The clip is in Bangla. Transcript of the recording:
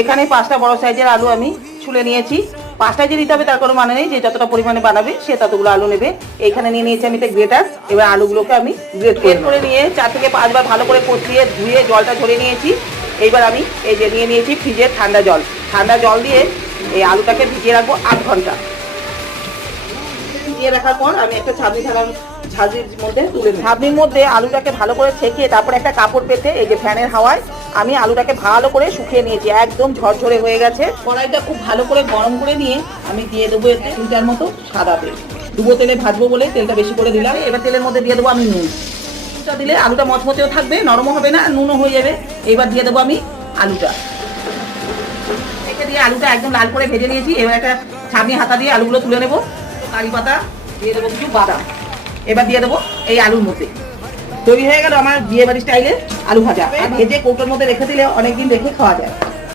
এখানে 5টা বড় সাইজের আলু আমি ছুলে নিয়েছি। 5টাই যে দিতে হবে তার কোনো মানে নেই, যে যতটা পরিমাণে বানাবে সে ততগুলো আলু নেবে। এইখানে নিয়ে নিয়েছি আমি গ্রেটার। এবার আলুগুলোকে আমি গ্রেট করে নিয়ে 4 থেকে 5 বার ভালো করে কষিয়ে ধুয়ে জলটা ঝরিয়ে নিয়েছি। এইবার আমি এই যে নিয়ে নিয়েছি ফ্রিজের ঠান্ডা জল দিয়ে এই আলুটাকে ভিজিয়ে রাখবো 8 ঘন্টা। ভিজিয়ে রাখার পর আমি একটা ঝাঁঝরির মধ্যে তুলে নিই। ঝাঁঝরির মধ্যে আলুটাকে ভালো করে ছেঁকে তারপর একটা কাপড় পেতে এই যে ফ্যানের হাওয়ায় আমি আলুটাকে ভালো করে শুকিয়ে নিয়েছি, একদম ঝরঝরে হয়ে গেছে। কড়াইটা খুব ভালো করে গরম করে নিয়ে আমি দিয়ে দেবো এতে 2টার মতো সাদা তেল। ডুবো তেলে ভাজবো বলে তেলটা বেশি করে দিলাম। এবার তেলের মধ্যে দিয়ে দেবো আমি নুন। নুনটা দিলে আলুটা মচমচেও থাকবে, নরমও হবে না, নুনও হয়ে যাবে। এইবার দিয়ে দেবো আমি আলুটা। দিয়ে আলুটা একদম লাল করে ভেজে নিয়েছি। এবার একটা ছাঁকনি হাতা দিয়ে আলুগুলো তুলে নেবো। কারি পাতা দিয়ে দেবো, কিছু বাদাম। এবার দিয়ে দেবো এই আলুর মধ্যে। তৈরি হয়ে গেল আমার বিয়ে বাড়ি স্টাইলে আলু ভাজা। ভেজে কৌটোর মধ্যে রেখে দিলে অনেকদিন রেখে খাওয়া যায়।